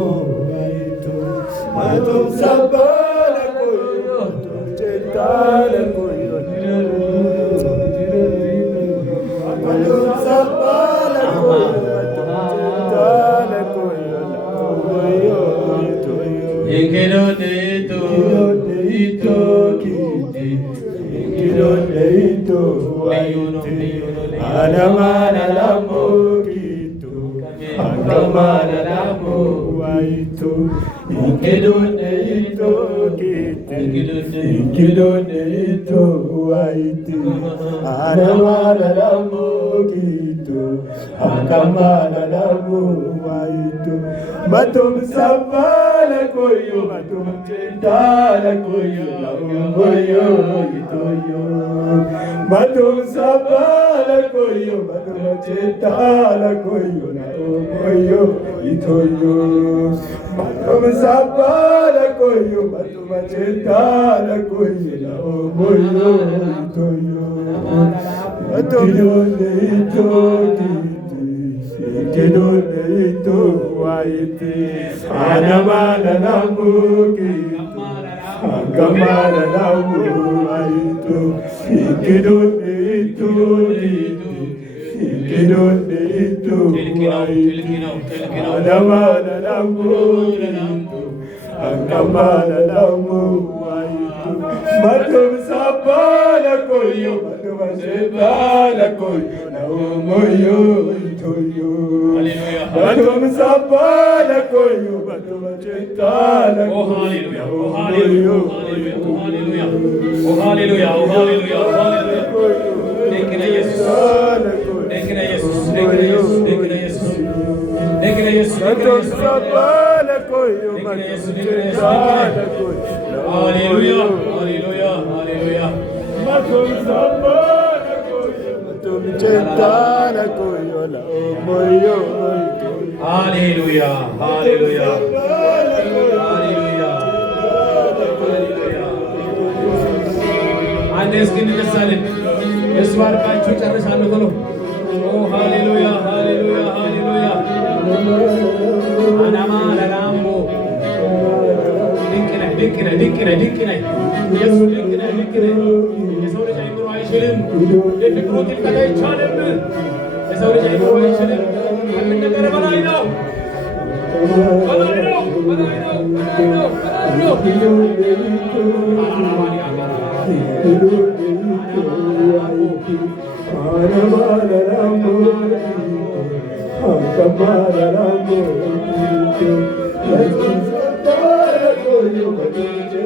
መቶም ሰባለቆዩ መቶም ቼታለቆዩ መቶም ሰባለቆዩ ለሞዮ ሊቶዩ እንግዶኔቶ matum sabala koyo matum cendala koyo lamoyo itoyo matum sabala koyo matum cendala koyo lamoyo itoyo matum sabala koyo matum cendala koyo lamoyo itoyo matum Kedonito waiti anamana namuki akamana namu waitu kedonito waiti anamana namuki akamana namu waitu matum sabala koyo matum sabala koyo namoyo itoyo matum sabala koyo matum cendala Oh hallelujah, oh hallelujah, oh hallelujah, oh hallelujah, oh hallelujah, oh hallelujah. Thank you Jesus. Thank you Jesus. Thank you Jesus. Thank you Jesus. Thank you Jesus. matum sabala koyo matum cendala koyo Hallelujah, hallelujah, hallelujah. matum sabala koyo matum cendala koyo lamoyo Hallelujah, hallelujah, hallelujah, hallelujah. አንዴ እስኪ እንነሳለን። የእሱ ባርካችሁ ጨርሳለሁ ቶሎ። ኦ ሃሌሉያ፣ ሃሌሉያ፣ ሃሌሉያ። አናማ ለላምቦ ድንቅ ነህ፣ ድንቅ ነህ፣ ድንቅ ነህ፣ ድንቅ ነህ። ኢየሱስ ድንቅ ነህ፣ ድንቅ ነህ። የሰው ልጅ አይምሮ አይችልም። የፍቅሩ ጥልቀት አይቻልም። የሰው ልጅ አይምሮ አይችልም። ከሚነገር በላይ ነው። በላይ ነው፣ በላይ ነው፣ በላይ ነው፣ በላይ ነው። Let's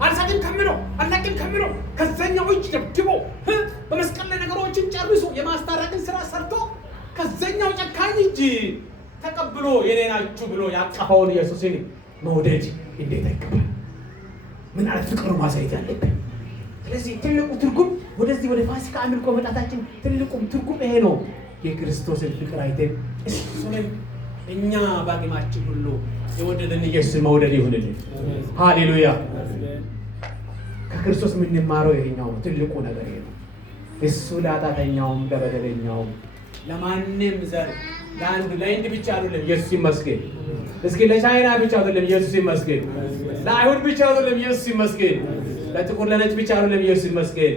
አልሰጥም ከምለው አልለቅም ከምለው ከዛኛው እጅ ደብድቦ በመስቀል ላይ ነገሮችን ጨርሶ የማስታረቅን ስራ ሰርቶ ከዛኛው ጨካኝ እጅ ተቀብሎ የኔ ናችሁ ብሎ ያቀፈውን ኢየሱስን መውደድ እንዴት አይገባል? ምን አይነት ፍቅር ማሳየት ያለብን። ስለዚህ ትልቁ ትርጉም ወደዚህ ወደ ፋሲካ አምልኮ መጣታችን ትልቁ ትርጉም ይሄ ነው። የክርስቶስን ፍቅር አይተን እሱን እኛ ባቂማችን ሁሉ የወደደን ኢየሱስን መውደድ ይሁንልን። ሃሌሉያ። ከክርስቶስ የምንማረው ይሄኛው ነው። ትልቁ ነገር ይሄ ነው። እሱ ለኃጢአተኛውም ለበደለኛውም ለማንም ዘር ለአንድ ብቻ አይደለም ኢየሱስ ይመስገን። እስኪ ለቻይና ብቻ አይደለም ኢየሱስ ይመስገን። ለአይሁድ ብቻ አይደለም ኢየሱስ ይመስገን። ለጥቁር ለነጭ ብቻ አይደለም ኢየሱስ ይመስገን።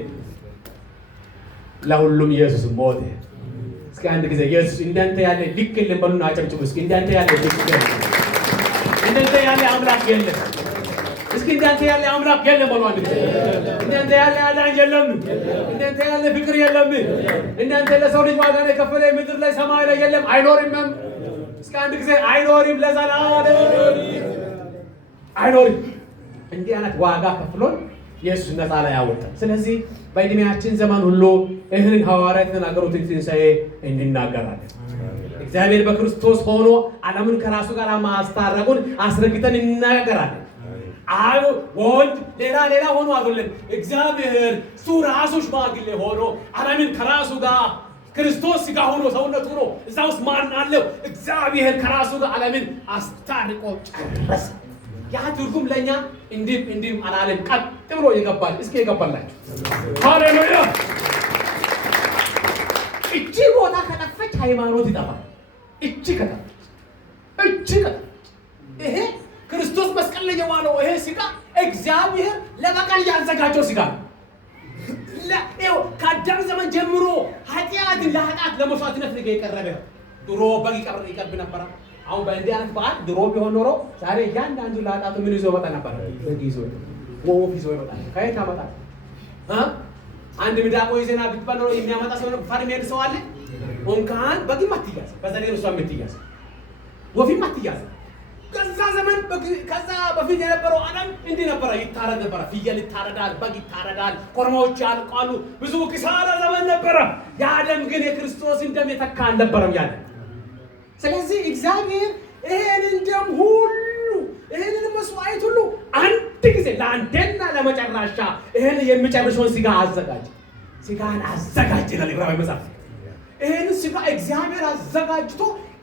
ለሁሉም ኢየሱስ ሞተ። እስኪ አንድ ጊዜ ኢየሱስ እንዳንተ ያለ ልክ የለም በሉና አጨብጭቡ። እስኪ እንዳንተ ያለ ልክ የለም፣ እንዳንተ ያለ አምላክ የለም። እስኪ እንዳንተ ያለ አምላክ የለም በሉ አንድ ጊዜ። እንዳንተ ያለ አዳኝ የለም፣ እንዳንተ ያለ ፍቅር የለም፣ እንዳንተ ለሰው ልጅ ዋጋ የከፈለ ምድር ላይ ሰማይ ላይ የለም፣ አይኖርም። እስኪ አንድ ጊዜ አይኖርም፣ ለዘላለም አይኖርም። እንዲህ አይነት ዋጋ ከፍሎን ኢየሱስ ነፃ ላይ ያወጣል። ስለዚህ በእድሜያችን ዘመን ሁሉ ይህንን ሐዋርያት የተናገሩትን ትንሣኤ እንናገራለን። እግዚአብሔር በክርስቶስ ሆኖ ዓለምን ከራሱ ጋር ማስታረቁን አስረግጠን እንናገራለን። አይ ወልድ ሌላ ሆኖ አይደለም። እግዚአብሔር እሱ ራሱ ሽማግሌ ሆኖ ዓለምን ከራሱ ጋር ክርስቶስ ሥጋ ሆኖ ሰውነት ሆኖ እዛ ውስጥ ማን አለው? እግዚአብሔር ከራሱ ጋር ዓለምን አስታርቆ ጨረሰ። ያ ትርጉም ለኛ እንዲህም አላለም። ቀጥ ብሎ ይገባል። እስኪ ይገባላችሁ። ሃሌሉያ። እቺ ቦታ ከጠፈች ሃይማኖት ይጠፋል። እቺ ከጠፈች ይሄ ክርስቶስ መስቀል ላይ የዋለው ይሄ ሥጋ እግዚአብሔር ለበቀል ያዘጋጀው ሥጋ ነው። ከአዳም ዘመን ጀምሮ ኃጢአትን ለኃጢአት ለመስዋዕትነት የቀረበ ድሮ በግ ይቀርብ ነበረ። አሁን በእንዲህ አይነት በዓል ድሮ ቢሆን ኖሮ ዛሬ እያንዳንዱ ለኃጢአቱ ምን ይዞ ይመጣ ነበር? በግ ይዞ ወፍ ይዞ ይመጣል። ከየት ያመጣል? አንድ ሚዳቆ ይዘና ብትባል ኖሮ የሚያመጣ ሰው ነው። ፋርም ያለ ሰው አለ። እንኳን በግም አትያዝ፣ በዘኔ ነው እሷም አትያዝ፣ ወፍም አትያዝ። ከዛ ዘመን ከዛ በፊት የነበረው ዓለም እንዲህ ነበረ። ይታረድ ነበረ። ፍየል ይታረዳል፣ በግ ይታረዳል፣ ኮርማዎች ያልቃሉ። ብዙ ኪሳራ ዘመን ነበረ። የዓለም ግን የክርስቶስን ደም የተካ አልነበረም ያለ። ስለዚህ እግዚአብሔር ይሄንን ደም ሁሉ ይሄንን መስዋዕት ሁሉ አንድ ጊዜ ለአንዴና ለመጨረሻ ይሄን የሚጨርሰውን ሥጋ አዘጋጅ። ሥጋን አዘጋጅ ይላል ዕብራዊ መጽሐፍ። ይሄን ሥጋ እግዚአብሔር አዘጋጅቶ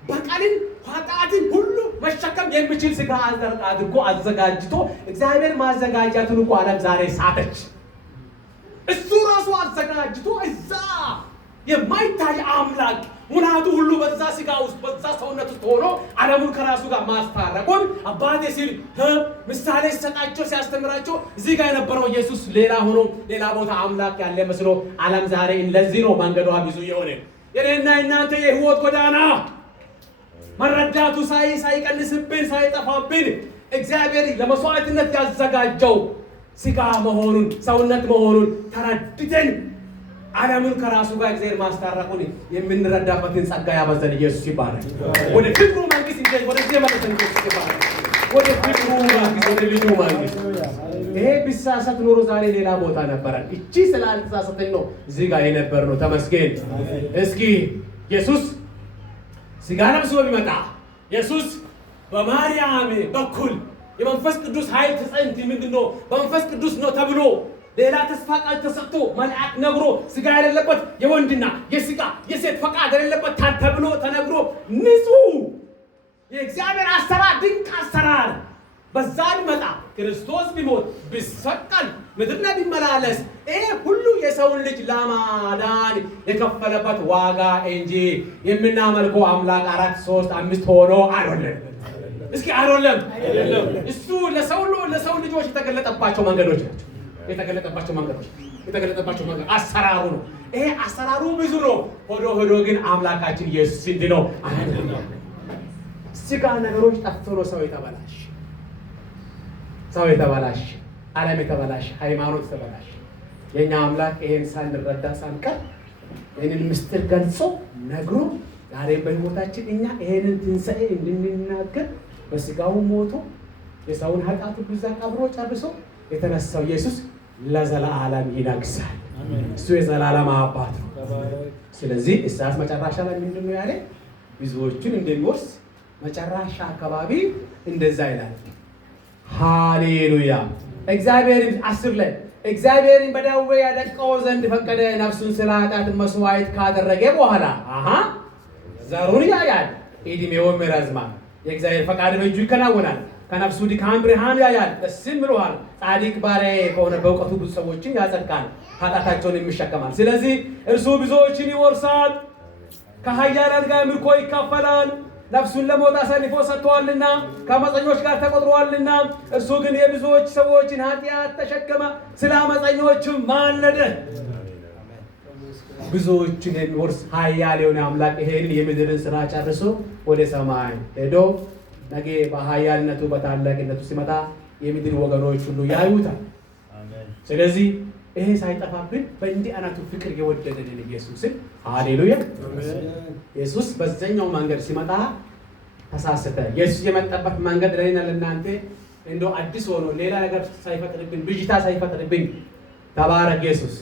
በቀልን ኃጢአትን ሁሉ መሸከም የሚችል ሥጋ አድርጎ አዘጋጅቶ እግዚአብሔር ማዘጋጀቱን እኮ ዓለም ዛሬ ሳተች። እሱ ራሱ አዘጋጅቶ እዛ የማይታይ አምላክ ሙላቱ ሁሉ በዛ ሥጋ ውስጥ በዛ ሰውነት ውስጥ ሆኖ ዓለሙን ከራሱ ጋር ማስታረቁን አባቴ ሲል ምሳሌ ሲሰጣቸው ሲያስተምራቸው እዚህ ጋር የነበረው ኢየሱስ ሌላ ሆኖ ሌላ ቦታ አምላክ ያለ መስሎ ዓለም ዛሬ ለዚህ ነው መንገዷ ብዙ የሆነ የኔና የናንተ የህይወት ጎዳና መረዳቱ ሳይቀንስብን ሳይጠፋብን እግዚአብሔር ለመስዋዕትነት ያዘጋጀው ሥጋ መሆኑን ሰውነት መሆኑን ተረድተን ዓለምን ከራሱ ጋር እግዚአብሔር ማስታረቁን የምንረዳበትን ጸጋ ያበዛን ኢየሱስ ይባላል። ወደ ፍቅሩ መንግስት እንደ ወደዚህ ማለት ነው ይባላል። ወደ ፍቅሩ መንግስት ወደ ልጁ መንግስት። ይሄ ቢሳሳት ኖሮ ዛሬ ሌላ ቦታ ነበረ። እቺ ስላልተሳሳተኝ ነው እዚህ ጋር የነበር ነው። ተመስገን። እስኪ ኢየሱስ ሥጋ ለብሶ ቢመጣ ኢየሱስ በማርያም በኩል የመንፈስ ቅዱስ ኃይል ተጸንቶ ምንድነው በመንፈስ ቅዱስ ነው ተብሎ ሌላ ተስፋ ቃል ተሰጥቶ መልአክ ነግሮ ሥጋ የሌለበት የወንድና የሥጋ የሴት ፈቃድ የሌለበት ተብሎ ተነግሮ ንጹህ የእግዚአብሔር አሰራር ድንቅ አሰራር በዛ ቢመጣ ክርስቶስ ቢሞት ቢሰቀል ምድር ላይ ቢመላለስ ይሄ ሁሉ የሰውን ልጅ ለማዳን የከፈለበት ዋጋ እንጂ የምናመልከው አምላክ 4 3 5 ሆኖ አይደለም። እስኪ አይደለም። እሱ ለሰው ልጆች የተገለጠባቸው መንገዶች ናቸው። የተገለጠባቸው መንገድ አሰራሩ ነው። ይሄ አሰራሩ ብዙ ነው። ሆዶ ግን አምላካችን ኢየሱስ እንዲህ ነው። ሥጋ ነገሮች ጠፍቶ ነው ሰው የተበላሽ ዓለም የተበላሽ ሃይማኖት የተበላሽ። የኛ አምላክ ይሄን ሳንረዳ ሳንቀር ይሄንን ምስጢር ገልጾ ነግሮ ዛሬ በሕይወታችን እኛ ይሄንን ትንሣኤ እንድንናገር በሥጋው ሞቶ የሰውን ኃጢአት ሁሉ እዛ ቀብሮ ጨርሶ የተነሳው ኢየሱስ ለዘላለም ይነግሳል። እሱ የዘላለም አባት ነው። ስለዚህ ኢሳይያስ መጨረሻ ላይ ምንድን ነው ያለ? ብዙዎቹን እንደሚወርስ መጨረሻ አካባቢ እንደዛ ይላል። ሃሌሉያ። እግዚአብሔርን 10 ላይ እግዚአብሔርን በደዌ ያደቀው ዘንድ ፈቀደ፣ ነፍሱን ስለ ኃጢአት መስዋዕት ካደረገ በኋላ ዘሩን ያያል፣ ዕድሜውም ይረዝማል። የእግዚአብሔር ፈቃድ በእጁ ይከናወናል። ከነፍሱ ድካም ብርሃን ያያል፣ ደስም ይለዋል። ጻድቅ ባሪያዬ ከሆነ በእውቀቱ ብዙ ሰዎችን ያጸድቃል፣ ኃጢአታቸውን ይሸከማል። ስለዚህ እርሱ ብዙዎችን ይወርሳል፣ ከኃያላን ጋር ምርኮ ይካፈላል። ነፍሱን ለሞት አሳልፎ ሰጥቷልና ከአመፀኞች ጋር ተቆጥሯልና። እርሱ ግን የብዙዎች ሰዎችን ኃጢአት ተሸከመ፣ ስለ አመፀኞችም ማለደ። ብዙዎችን የሚወርስ ኃያል የሆነ አምላክ ይሄንን የምድርን ስራ ጨርሶ ወደ ሰማይ ሄዶ ነገ በኃያልነቱ በታላቅነቱ ሲመጣ የምድር ወገኖች ሁሉ ያዩታል። ስለዚህ ይሄ ሳይጠፋብን በእንዲህ አይነቱ ፍቅር የወደደንን ኢየሱስን ሃሌሉያ። ኢየሱስ በዛኛው መንገድ ሲመጣ ተሳሰተ። ኢየሱስ የመጣበት መንገድ ለእኔና ለእናንተ እንደው አዲስ ሆኖ ሌላ ነገር ሳይፈጥርብን ብዥታ ሳይፈጥርብን ተባረክ ኢየሱስ።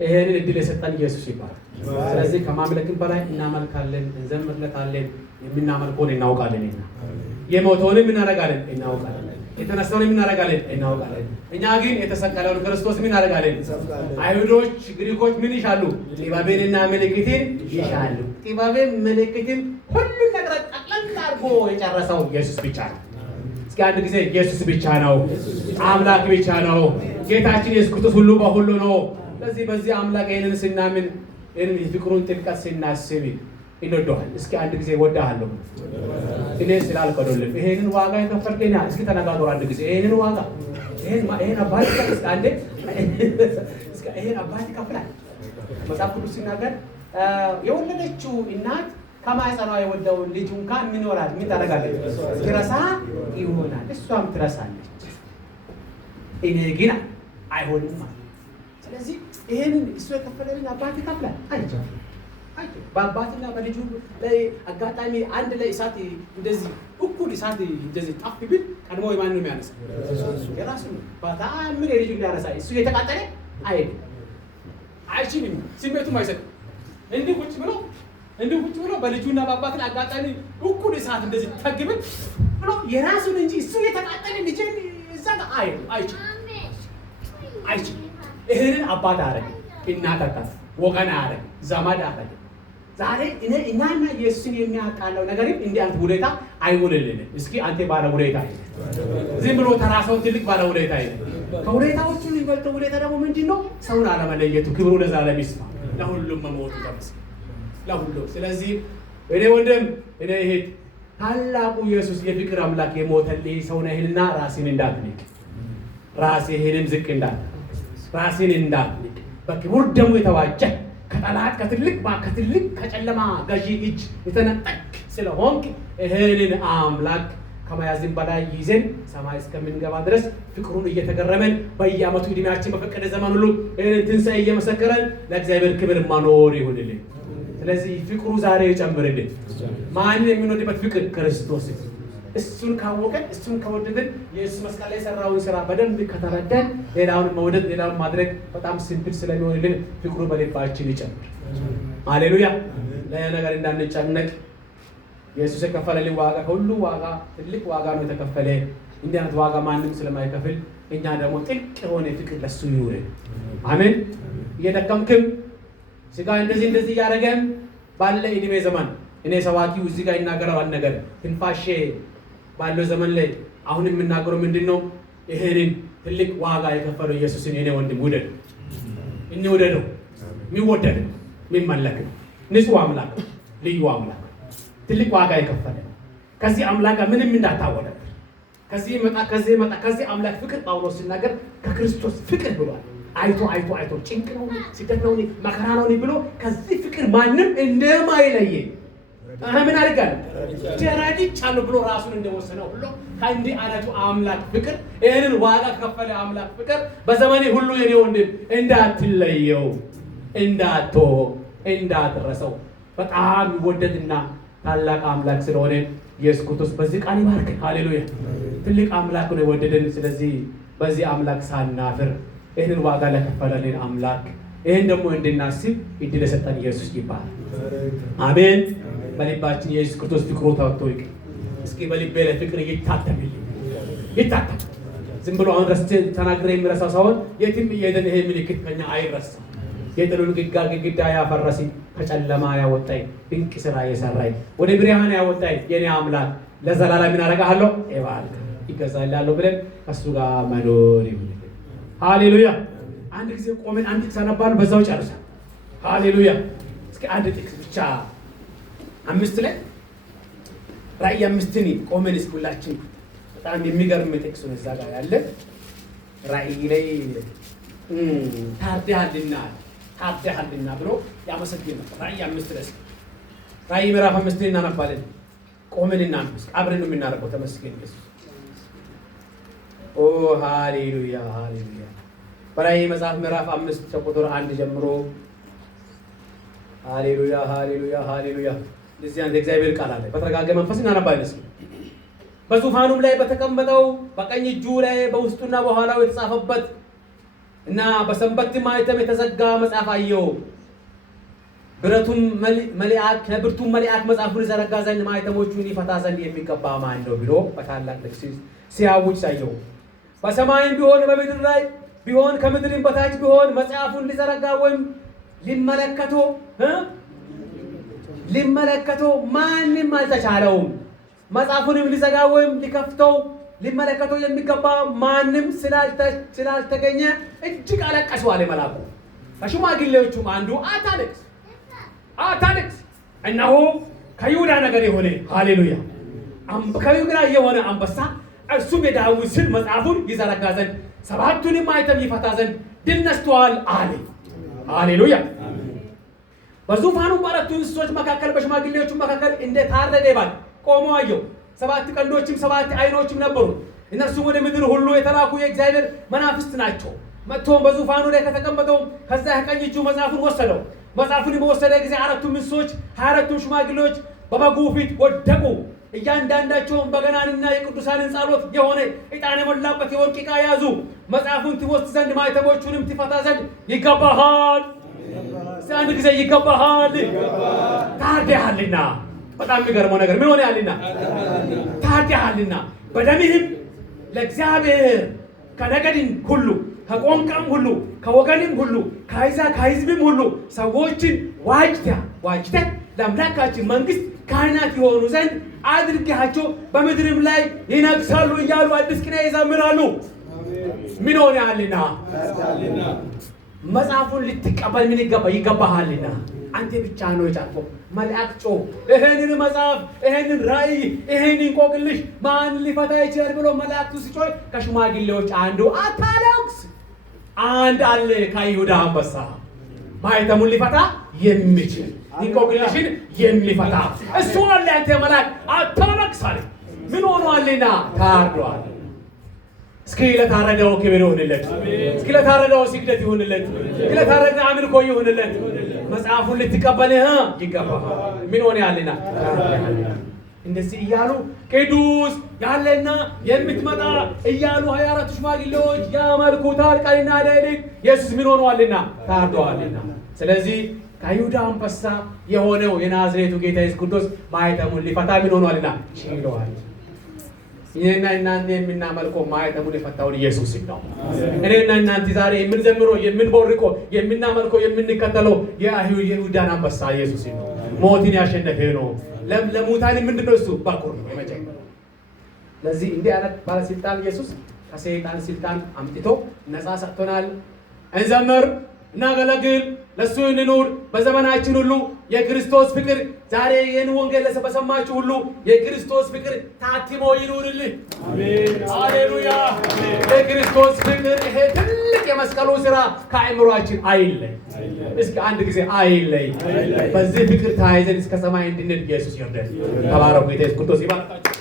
ይሄንን እድል የሰጠን ኢየሱስ ይባላል። ስለዚህ ከማምለክም በላይ እናመልካለን፣ እንዘምርለታለን። የምናመልከውን እናውቃለን፣ የሞተውንም እናደርጋለን እናውቃለን፣ የተነሳውንም እናደርጋለን እናውቃለን። እኛ ግን የተሰቀለውን ክርስቶስ ምን እናደርጋለን? አይሁዶች ግሪኮች ምን ይሻሉ? ጥበብንና ምልክትን ይሻሉ። ጥበብን ምልክትን ሁሉም ነገር ጠቅላላ አድርጎ የጨረሰው ኢየሱስ ብቻ ነው። እስኪ አንድ ጊዜ ኢየሱስ ብቻ ነው፣ አምላክ ብቻ ነው። ጌታችን ኢየሱስ ክርስቶስ ሁሉ በሁሉ ነው። ስለዚህ በዚህ አምላክ ይሄንን ስናምን ይሄንን የፍቅሩን ጥልቀት ስናስብ ይወደዋል። እስኪ አንድ ጊዜ ወዳሃለሁ እኔ ስላልከዶልም ይሄንን ዋጋ የከፈልከኝ እስኪ ተነጋገሩ አንድ ጊዜ ይሄንን ዋጋ ይሄን አባቴ አንዴ እስኪ ይሄን አባቴ ከፍላል። መጽሐፍ ቅዱስ ሲናገር የወለደችው እናት ከማህፀኗ የወለደው ልጅ እንኳን ምን ይሆናል? ምን ታደርጋለች? ትረሳ ይሆናል። እሷም ትረሳለች፣ እኔ ግን አይሆንም። ስለዚህ ይሄንን እሱ የከፈለልን አባቴ ይከፍላል። በአባትና በልጁ ላይ አጋጣሚ አንድ ላይ እሳት እንደዚህ እኩል እሳት እንደዚህ ጣፍ ቢል ቀድሞ የማን ነው የሚያነሳ? የራሱ ነው። በጣም ምን የልጁ ሊያነሳ እሱ የተቃጠለ አይችልም፣ ስሜቱም አይሰጥም። እንዲህ ቁጭ ብሎ በልጁና በአባት ላይ አጋጣሚ እኩል እሳት እንደዚህ ተግብል ብሎ የራሱን እንጂ እሱ የተቃጠለ ልጅ እዛ አይችልም። ይሄንን አባት አረገ፣ እናት አጣት፣ ወገን አረገ፣ ዘመድ አረገ። ዛሬ እኛና ኢየሱስን የሚያቃለው ነገርም እንዲህ አይነት ውለታ አይውልልንም። እስኪ አንተ ባለ ውለታ ዝም ብሎ ተራሰው ትልቅ ባለ ውለታ አይደለም። ከውለታዎቹ የሚበልጠው ውለታ ደግሞ ምንድነው? ሰውን አለመለየቱ። ክብሩ ለዘላለም ይስፋ። ለሁሉም መሞቱ ተመስገን ለሁሉም። ስለዚህ እኔ ወንድም እኔ እህት ታላቁ ኢየሱስ የፍቅር አምላክ የሞተልህ ሰው ነህና ራስህን እንዳትንቅ፣ ራስህንም ዝቅ እንዳትል፣ ራስህን እንዳትንቅ። በክቡር ደሙ የተዋጀ ከጠላት ከትልቅ ከጨለማ ገዢ እጅ የተነጠቅ ስለሆንክ ይሄንን አምላክ ከመያዝን በላይ ይዘን ሰማይ እስከምንገባ ድረስ ፍቅሩን እየተገረመን በየዓመቱ ዕድሜያችን በፈቀደ ዘመን ሁሉ ይሄንን ትንሣኤ እየመሰከረን ለእግዚአብሔር ክብር መኖር ይሁንልን። ስለዚህ ፍቅሩ ዛሬ ይጨምርልን። ማንን የምንወድበት ፍቅር? ክርስቶስ። እሱን ካወቀን እሱን ከወደድን የኢየሱስ መስቀል ላይ የሰራውን ስራ በደንብ ከተረዳን ሌላውን መውደድ ሌላውን ማድረግ በጣም ሲምፕል ስለሚሆንልን ፍቅሩ በልባችን ይጨምር። ሃሌሉያ። ለያ ነገር እንዳንጨነቅ ኢየሱስ የከፈለልን ዋጋ ከሁሉ ዋጋ ትልቅ ዋጋ ነው የተከፈለ። እንዲህ አይነት ዋጋ ማንም ስለማይከፍል እኛ ደግሞ ጥልቅ የሆነ ፍቅር ለሱ ይሁን። አሜን። እየደከምክም ስጋ እንደዚህ እያደረገም ባለ ዕድሜ ዘመን እኔ ሰባኪው እዚህ ጋር ይናገራል አንድ ነገር ትንፋሼ ባለው ዘመን ላይ አሁን የምናገረው ምንድነው? ይሄንን ትልቅ ዋጋ የከፈለው ኢየሱስን የኔ ወንድም ውደድ። እንውደደው። የሚወደድ የሚመለክ ንጹህ አምላክ፣ ልዩ አምላክ፣ ትልቅ ዋጋ የከፈለ ከዚህ አምላክ ጋር ምንም እንዳታወዳደር። ከዚህ አምላክ ፍቅር ጳውሎስ ሲናገር ከክርስቶስ ፍቅር ብሏል። አይቶ ጭንቅ ነው፣ ስደት ነው፣ መከራ ነው ብሎ ከዚህ ፍቅር ማንም እንደማይለየ ምን አድርጋለሁ ተረድቻለሁ ብሎ ራሱን እንደወሰነው ሁሉ ከእንዲህ አይነቱ አምላክ ፍቅር ይህንን ዋጋ ከፈለ አምላክ ፍቅር በዘመኔ ሁሉ የኔ ወንድም እንዳትለየው፣ እንዳትረሰው። በጣም ይወደድና ታላቅ አምላክ ስለሆነ ኢየሱስ ክርስቶስ በዚህ ቃል ይባርክ። ሃሌሉያ። ትልቅ አምላክ ነው የወደደን። ስለዚህ በዚህ አምላክ ሳናፍር ይህንን ዋጋ ለከፈለልን አምላክ ይህን ደግሞ እንድናስብ እድል የሰጠን ኢየሱስ ይባላል። አሜን። በልባችን የኢየሱስ ክርስቶስ ፍቅሩ ተወጥቶ ይቅር። እስኪ በልቤ ላይ ፍቅር ይታተምልኝ፣ ይታተም። ዝም ብሎ አሁን ረስቼ ተናግሬ የሚረሳ ሳይሆን የትም እየሄድን ይሄ ምልክት ከኛ አይረሳም። የጥሉን ግድግዳ ያፈረሰኝ ከጨለማ ያወጣኝ ድንቅ ስራ የሰራኝ ወደ ብርሃን ያወጣኝ የኔ አምላክ ለዘላለም ምን አደርግሃለሁ ይባል ይገዛላለሁ ብለን ከሱ ጋር መኖር ይሁን። ሃሌሉያ። አንድ ጊዜ ቆመን አንድ ጥቅስ አነባለሁ፣ በዛው ጨርሰን። ሃሌሉያ። እስኪ አንድ ጥቅስ ብቻ 5 ላይ ራእይ 5ን ቆመን እስኪ ሁላችን በጣም የሚገርም ጥቅስ ነው እዛ ጋር ያለ ራእይ ላይ ታርደሃልና ብሎ ያመሰግን ነበር። ራእይ 5 ላይ ራእይ ምዕራፍ 5 እናነባለን። ቆመን እናንብስ፣ አብረን ነው የምናደርገው። ተመስገን ኢየሱስ። ኦ ሃሌሉያ ሃሌሉያ። በራእይ መጽሐፍ ምዕራፍ 5 ከቁጥር 1 ጀምሮ ሃሌሉያ ሃሌሉያ ሃሌሉያ። እንደዚህ አንተ እግዚአብሔር ቃል አለ። በተረጋጋ መንፈስ እናነባለን። በዙፋኑም ላይ በተቀመጠው በቀኝ እጁ ላይ በውስጡና በኋላው የተጻፈበት እና በሰንበት ማኅተም የተዘጋ መጽሐፍ አየሁ። ብርቱም መልአክ መጽሐፉን ይዘረጋ ዘንድ ማኅተሞቹን ይፈታ ዘንድ የሚገባ ማን ነው ብሎ በታላቅ ድምፅ ሲያውጅ ሳየሁ። በሰማይም ቢሆን በምድር ላይ ቢሆን ከምድርም በታች ቢሆን መጽሐፉን ሊዘረጋ ወይም ሊመለከተው ማንም አልተቻለውም። መጽሐፉንም ሊዘጋ ወይም ሊከፍተው ሊመለከተው የሚገባ ማንም ስላልተገኘ እጅግ አለቀሱ አለ መልአኩ። ከሽማግሌዎቹም አንዱ አታልቅስ፣ እነሆ ከይሁዳ ነገድ የሆነ ሃሌሉያ ከይሁዳ የሆነ አንበሳ እርሱም የዳዊት ስር መጽሐፉን ይዘረጋ ዘንድ ሰባቱንም ማኅተም ይፈታ ዘንድ ድል ነስቶአል አለ። ሃሌሉያ። በዙፋኑ በአራቱ እንስሶች መካከል በሽማግሌዎቹ መካከል እንደ ታረደ በግ ቆሞ አየሁ። 7 ቀንዶችም 7 ዓይኖችም ነበሩ። እነርሱም ወደ ምድር ሁሉ የተላኩ የእግዚአብሔር መናፍስት ናቸው። መጥቶም በዙፋኑ ላይ ከተቀመጠው ከዛ ከቀኝ እጁ መጽሐፉን ወሰደው። መጽሐፉን በወሰደ ጊዜ 4ቱም እንስሶች 24ቱም ሽማግሌዎች በበጉ ፊት ወደቁ። እያንዳንዳቸውም በገናንና የቅዱሳንን ጸሎት የሆነ ዕጣን የሞላበት የወርቅ ዕቃ ያዙ። መጽሐፉን ትወስድ ዘንድ ማኅተሞቹንም ትፈታ ዘንድ ይገባሃል። አንድ ጊዜ ይገባሃል። ታርደሃልና። በጣም የሚገርመው ነገር ምን ሆነ ያልና ታርደሃልና በደምህም ለእግዚአብሔር ከነገድም ሁሉ ከቋንቋም ሁሉ ከወገንም ሁሉ ከሕዝብም ሁሉ ሰዎችን ዋጅተህ ለአምላካችን መንግሥት ካህናት የሆኑ ዘንድ አድርጌሃቸው በምድርም ላይ ይነግሣሉ እያሉ አዲስ ቅኔ ይዘምራሉ። ምን ሆነ ያልና መጽሐፉን ልትቀበል ምን ይገባሃልና። አንተ ብቻ ነው የጫፈው። መልአክ ይሄንን መጽሐፍ ይሄንን ራእይ ይሄንን እንቆቅልሽ ማን ሊፈታ ይችላል ብሎ መልአክቱ ሲጮህ ከሽማግሌዎች አንዱ አታለቅስ፣ አንድ አለ ከይሁዳ አንበሳ ማኅተሙን ሊፈታ የሚችል እንቆቅልሽን የሚፈታ እሱ አለ። አንተ መልአክ አታለቅስ አለ። ምን ሆኗልና ታርዷል። እስኪ ለታረደው ክብር ይሁንለት። እስኪ ለታረደው ስግደት ይሁንለት። እስኪ ለታረደው አምልኮ ይሁንለት። መጽሐፉን ልትቀበልህ ይገባሃል። ምን ሆነ ያለና እንደዚህ እያሉ ቅዱስ ያለና የምትመጣ እያሉ 24 ሽማግሌዎች ያመልኩታል ቀንና ሌሊት። ኢየሱስ ምን ሆኗልና ታርዷልና። ስለዚህ ከይሁዳ አንበሳ የሆነው የናዝሬቱ ጌታ ኢየሱስ ክርስቶስ ማኅተሙን ሊፈታ ምን ሆኗልና ችሏል። እኔና እናንተ የምናመልከው ማኅተሙን የፈታውን ኢየሱስ ነው። እኔና እናንተ ዛሬ የምንዘምረው የምንቦርቀው የምናመልከው የምንከተለው የይሁዳን አንበሳ ኢየሱስ ነው። ሞትን ያሸነፈ ነው። ለሙታን ምንድነው እሱ? በኩር ነው የመጀመሪያው። ለዚህ እንዲህ አይነት ባለስልጣን ኢየሱስ ከሰይጣን ስልጣን አምጥቶ ነፃ ሰጥቶናል። እንዘምር፣ እናገለግል፣ ለሱ እንኑር። በዘመናችን ሁሉ የክርስቶስ ፍቅር ዛሬ ይህን ወንጌል በሰማችሁ ሁሉ የክርስቶስ ፍቅር ታትሞ ይኑርልህ። አሜን ሃሌሉያ። የክርስቶስ ፍቅር ይሄ ትልቅ የመስቀሉ ስራ ከአእምሯችን አይለይ። እስኪ አንድ ጊዜ አይለይ። በዚህ ፍቅር ተያይዘን እስከ ሰማይ እንድንሄድ ኢየሱስ ይርዳን። ተባረኩ። ጌታ ኢየሱስ ክርስቶስ ይባርካችሁ።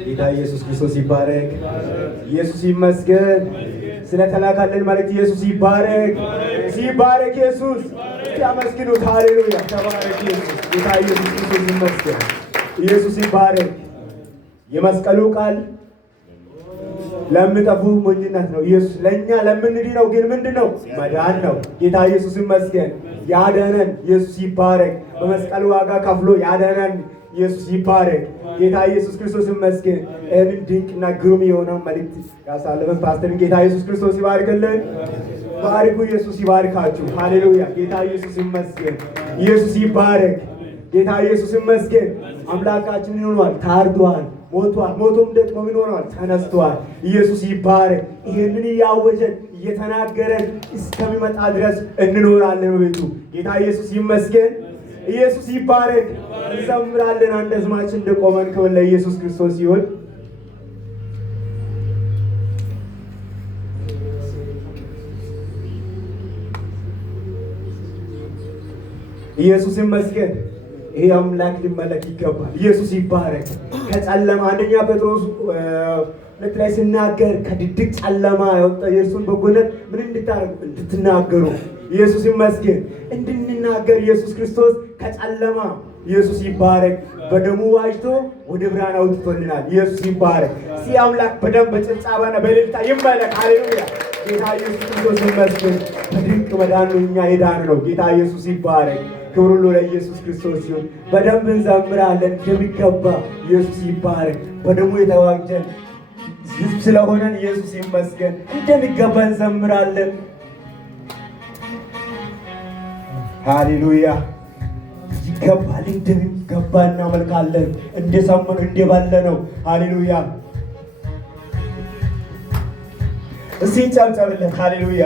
ጌታ ኢየሱስ ክርስቶስ ይባረክ። ኢየሱስ ይመስገን። ስለተላካለን ማለት ኢየሱስ ይባረክ። ሲባረክ ኢየሱስ ያመስግኑት። ሃሌሉያ ተባረክ ኢየሱስ። ጌታ ኢየሱስ ክርስቶስ ይመስገን። ኢየሱስ ይባረክ። የመስቀሉ ቃል ለምጠፉ ሞኝነት ነው። ኢየሱስ ለኛ ለምንድነው ግን ምንድነው? መዳን ነው። ጌታ ኢየሱስ ይመስገን። ያዳነን ኢየሱስ ይባረክ። በመስቀሉ ዋጋ ከፍሎ ያዳነን ኢየሱስ ይባረክ። ጌታ ኢየሱስ ክርስቶስ ይመስገን። ይህንን ድንቅና ግሩም የሆነው መልእክት ያሳለፈን ፓስተርን ጌታ ኢየሱስ ክርስቶስ ይባርክልን። ባርኩ። ኢየሱስ ይባርካችሁ። ሃሌሉያ ጌታ ኢየሱስ ይመስገን። ኢየሱስ ይባረክ። ጌታ ኢየሱስ ይመስገን። አምላካችን ሆኗል፣ ታርዷል፣ ሞቷል። ሞቶም ደግሞ ምን ሆኗል? ተነስቷል። ኢየሱስ ይባረክ። ይሄንን እያወጀን እየተናገረን እስከሚመጣ ድረስ እንኖራለን በቤቱ። ጌታ ኢየሱስ ይመስገን። ኢየሱስ ይባረክ። እንዘምራለን። አንድ ህዝማችን እንደቆመን ክብር ለኢየሱስ ክርስቶስ ይሁን። ኢየሱስ ይመስገን። ይሄ አምላክ ሊመለክ ይገባል። ኢየሱስ ይባረክ። ከጨለማ አንደኛ ጴጥሮስ ሁለት ላይ ሲናገር ከድቅድቅ ጨለማ ያወጣ የእርሱን በጎነት ምን እንድትናገሩ ኢየሱስ ይመስገን እንድንናገር ኢየሱስ ክርስቶስ ከጨለማ ኢየሱስ ይባረክ በደሙ ዋጅቶ ወደ ብርሃን አውጥቶልናል። ኢየሱስ ይባረክ። ሲ አምላክ በደም በጭብጨባና በእልልታ ይመለክ። ሃሌሉያ ጌታ ኢየሱስ ክርስቶስ ይመስገን። በድንቅ መዳኑ እኛ የዳን ነው። ጌታ ኢየሱስ ይባረክ። ክብር ሁሉ ለኢየሱስ ክርስቶስ ይሁን። በደንብ እንዘምራለን እንደሚገባ። ኢየሱስ ይባረክ። በደሙ የተዋጀን ስለሆነን ኢየሱስ ይመስገን። እንደሚገባ እንዘምራለን። ሃሌሉያ ይገባል። እንደሚገባ እናመልካለን። እንደሰማን እንደባለነው ሃሌሉያ። እስቲ ጨብጨብለት። ሃሌሉያ